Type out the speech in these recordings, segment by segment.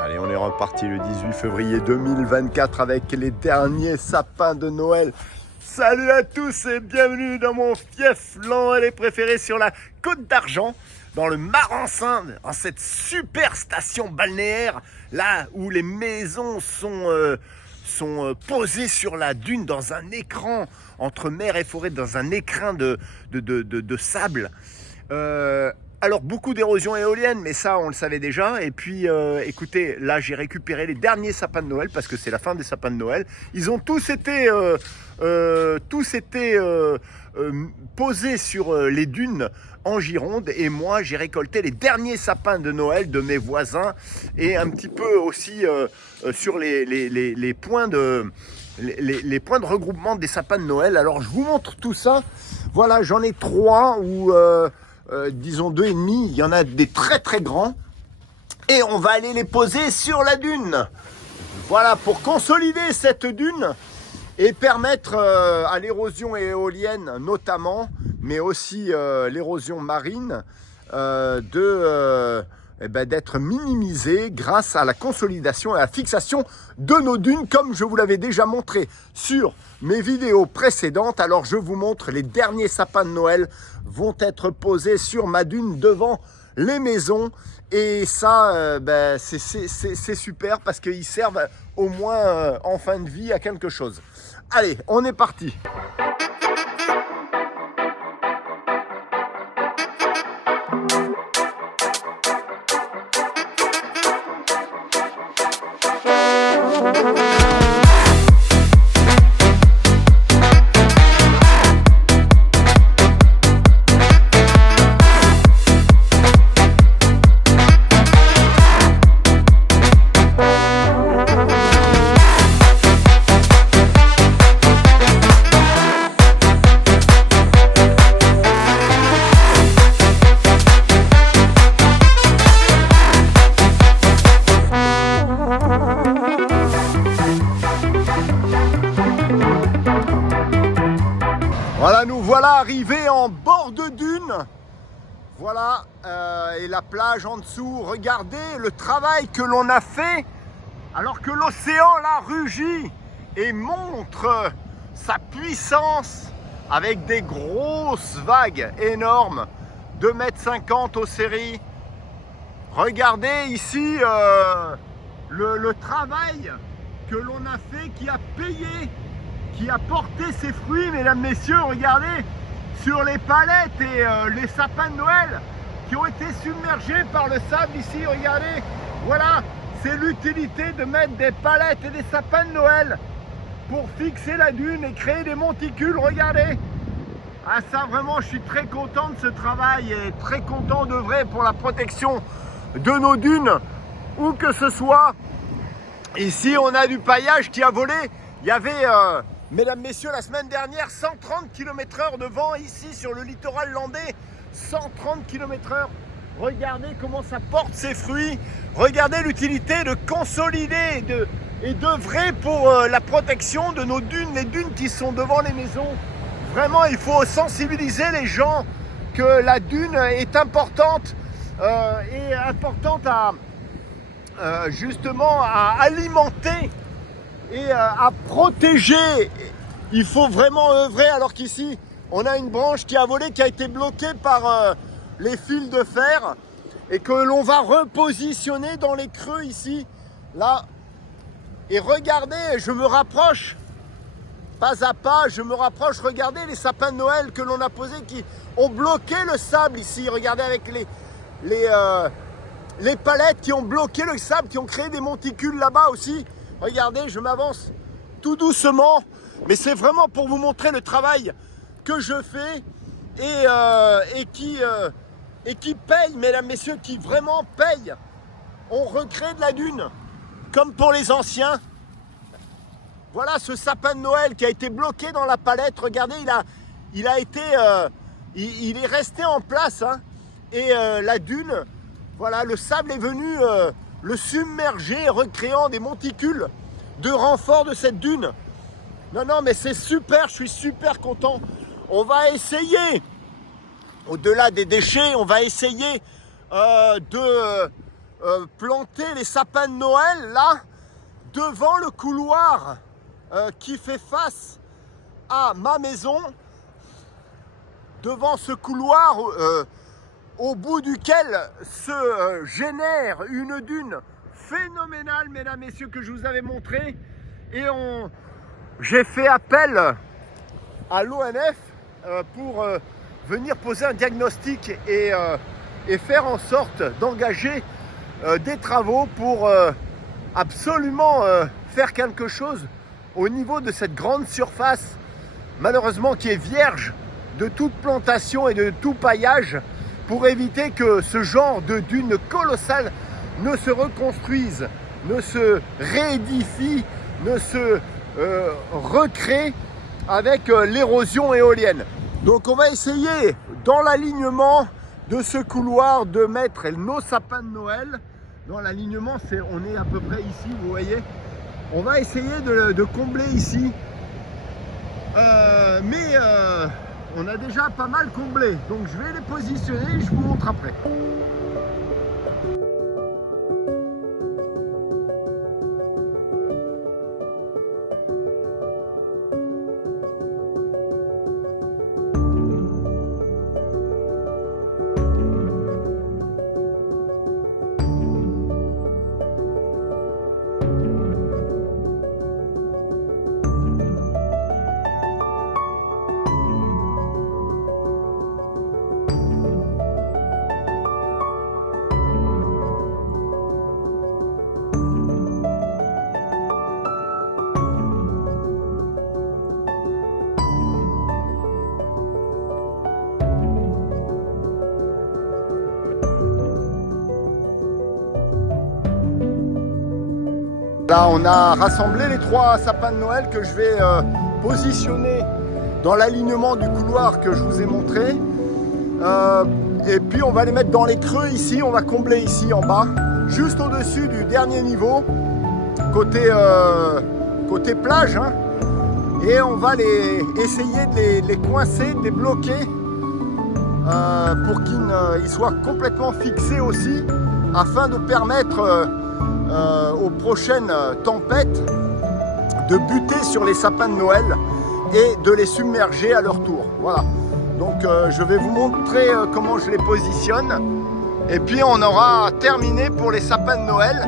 Allez, on est reparti le 18 février 2024 avec les derniers sapins de Noël. Salut à tous et bienvenue dans mon fief Lanley préféré sur la Côte d'Argent, dans le Marensin, dans cette super station balnéaire, là où les maisons sont posées sur la dune dans un écran entre mer et forêt, dans un écrin de sable. Alors beaucoup d'érosion éolienne, mais ça on le savait déjà. Et puis écoutez, là j'ai récupéré les derniers sapins de Noël parce que c'est la fin des sapins de Noël. Ils ont tous été posés sur les dunes en Gironde, et moi j'ai récolté les derniers sapins de Noël de mes voisins et un petit peu aussi sur les points les points de regroupement des sapins de Noël. Alors je vous montre tout ça. Voilà, j'en ai 3 ou disons 2,5. Il y en a des très très grands et on va aller les poser sur la dune. Voilà, pour consolider cette dune et permettre à l'érosion éolienne notamment, mais aussi l'érosion marine d'être minimisée grâce à la consolidation et à la fixation de nos dunes, comme je vous l'avais déjà montré sur mes vidéos précédentes. Alors je vous montre, les derniers sapins de Noël vont être posés sur ma dune devant les maisons, et ça c'est super parce qu'ils servent au moins en fin de vie à quelque chose. Allez, on est parti. Voilà, nous voilà arrivés en bord de dune. Voilà, et la plage en dessous. Regardez le travail que l'on a fait alors que l'océan là rugit et montre sa puissance avec des grosses vagues énormes, 2,50 m aux séries. Regardez ici le travail que l'on a fait, qui a payé, qui a porté ses fruits, mesdames, messieurs. Regardez, sur les palettes et les sapins de Noël qui ont été submergés par le sable ici. Regardez, voilà, c'est l'utilité de mettre des palettes et des sapins de Noël pour fixer la dune et créer des monticules. Regardez, ah, ça vraiment, je suis très content de ce travail et très content d'œuvrer pour la protection de nos dunes, où que ce soit. Ici, on a du paillage qui a volé. Il y avait mesdames, messieurs, la semaine dernière, 130 km/h de vent ici sur le littoral landais. 130 km/h. Regardez comment ça porte ses fruits. Regardez l'utilité de consolider et d'œuvrer pour la protection de nos dunes, les dunes qui sont devant les maisons. Vraiment, il faut sensibiliser les gens que la dune est importante et importante justement à alimenter et à protéger. Il faut vraiment œuvrer, alors qu'ici on a une branche qui a volé, qui a été bloquée par les fils de fer, et que l'on va repositionner dans les creux ici, là. Et regardez, je me rapproche, pas à pas, je me rapproche. Regardez les sapins de Noël que l'on a posés, qui ont bloqué le sable ici. Regardez, avec les palettes qui ont bloqué le sable, qui ont créé des monticules là-bas aussi. Regardez, je m'avance tout doucement, mais c'est vraiment pour vous montrer le travail que je fais et qui paye, mesdames, messieurs, qui vraiment paye. On recrée de la dune, comme pour les anciens. Voilà ce sapin de Noël qui a été bloqué dans la palette. Regardez, il est resté en place, hein. Et la dune, voilà, le sable est venu le submerger, recréant des monticules de renfort de cette dune. Non, mais c'est super, je suis super content. On va essayer, au-delà des déchets, on va essayer planter les sapins de Noël là, devant le couloir qui fait face à ma maison, devant ce couloir au bout duquel se génère une dune phénoménale, mesdames, messieurs, que je vous avais montré. Et j'ai fait appel à l'ONF pour venir poser un diagnostic et faire en sorte d'engager des travaux pour absolument faire quelque chose au niveau de cette grande surface, malheureusement qui est vierge de toute plantation et de tout paillage, pour éviter que ce genre de dune colossale ne se reconstruise, ne se réédifie, ne se recrée avec l'érosion éolienne. Donc on va essayer dans l'alignement de ce couloir de mettre nos sapins de Noël. Dans l'alignement, on est à peu près ici, vous voyez. On va essayer de combler ici. Mais on a déjà pas mal comblé. Donc je vais les positionner et je vous montre après. Là, on a rassemblé les 3 sapins de Noël que je vais positionner dans l'alignement du couloir que je vous ai montré. Et puis, on va les mettre dans les creux ici. On va combler ici en bas, juste au-dessus du dernier niveau, côté plage. Hein. Et on va essayer de les coincer, de les bloquer pour qu'ils soient complètement fixés aussi, afin de permettre aux prochaines tempêtes de buter sur les sapins de Noël et de les submerger à leur tour. Voilà, donc je vais vous montrer comment je les positionne, et puis on aura terminé pour les sapins de Noël,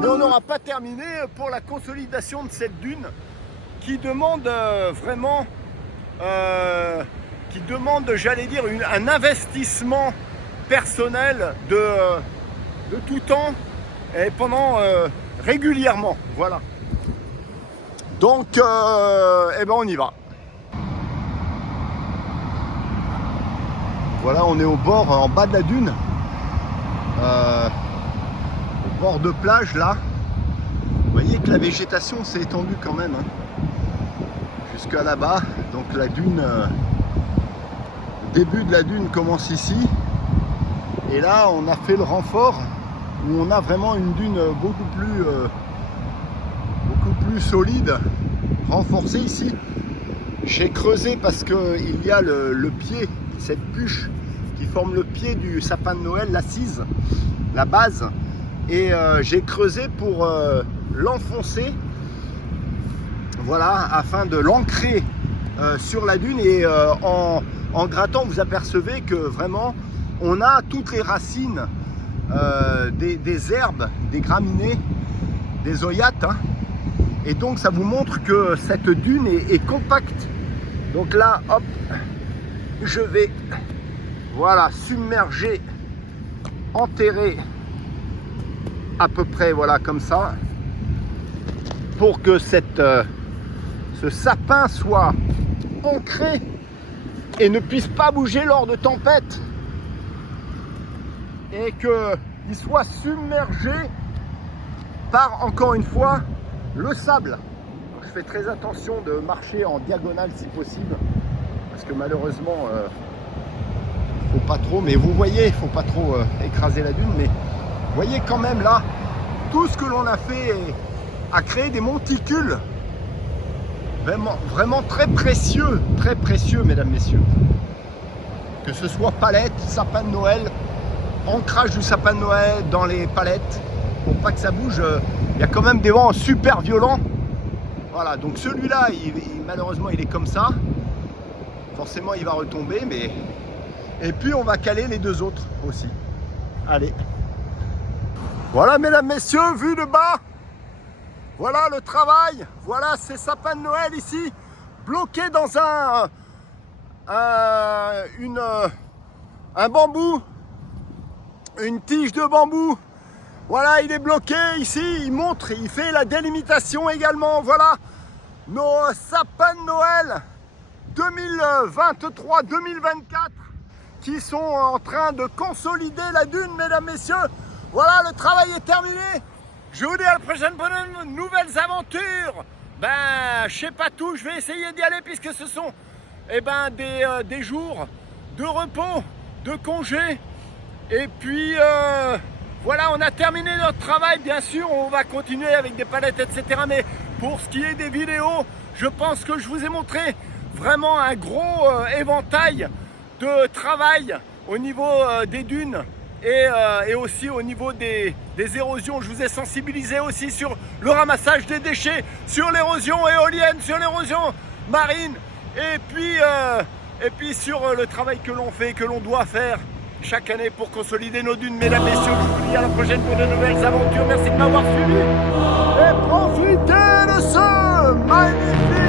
mais on n'aura pas terminé pour la consolidation de cette dune qui demande vraiment j'allais dire, un investissement personnel de tout temps et pendant régulièrement, voilà. Donc eh ben on y va. Voilà, on est au bord, en bas de la dune, au bord de plage là. Vous voyez que la végétation s'est étendue quand même, hein, jusqu'à là-bas. Donc la dune, le début de la dune commence ici, et là on a fait le renfort où on a vraiment une dune beaucoup plus solide, renforcée ici. J'ai creusé parce qu'il y a le pied, cette bûche qui forme le pied du sapin de Noël, l'assise, la base, et j'ai creusé pour l'enfoncer, voilà, afin de l'ancrer sur la dune. Et en grattant, vous apercevez que vraiment on a toutes les racines des herbes, des graminées, des oyates, hein. Et donc ça vous montre que cette dune est compacte. Donc là, hop, je vais, voilà, submerger, enterrer à peu près, voilà, comme ça, pour que ce sapin soit ancré et ne puisse pas bouger lors de tempêtes, et qu'il soit submergé par, encore une fois, le sable. Donc, je fais très attention de marcher en diagonale si possible, parce que malheureusement faut pas trop, mais vous voyez, il faut pas trop écraser la dune, mais vous voyez quand même là tout ce que l'on a fait à créer des monticules vraiment très précieux, mesdames, messieurs. Que ce soit palettes, sapin de Noël, ancrage du sapin de Noël dans les palettes pour pas que ça bouge. Il y a quand même des vents super violents. Voilà, donc celui-là, malheureusement, il est comme ça. Forcément, il va retomber, mais... Et puis, on va caler les deux autres aussi. Allez. Voilà, mesdames, messieurs, vu de bas. Voilà le travail. Voilà ces sapins de Noël ici, bloqués dans un bambou, une tige de bambou. Voilà, il est bloqué ici, il montre, il fait la délimitation également. Voilà nos sapins de Noël 2023-2024 qui sont en train de consolider la dune, mesdames, messieurs. Voilà, le travail est terminé. Je vous dis à la prochaine pour de nouvelles aventures. Ben, je sais pas tout, je vais essayer d'y aller puisque ce sont des jours de repos, de congé. Et puis voilà, on a terminé notre travail. Bien sûr, on va continuer avec des palettes, etc. Mais pour ce qui est des vidéos, je pense que je vous ai montré vraiment un gros éventail de travail au niveau des dunes et aussi au niveau des érosions. Je vous ai sensibilisé aussi sur le ramassage des déchets, sur l'érosion éolienne, sur l'érosion marine et puis sur le travail que l'on fait, que l'on doit faire chaque année pour consolider nos dunes. Mesdames, messieurs, je vous dis à la prochaine pour de nouvelles aventures. Merci de m'avoir suivi et profitez de ce magnifique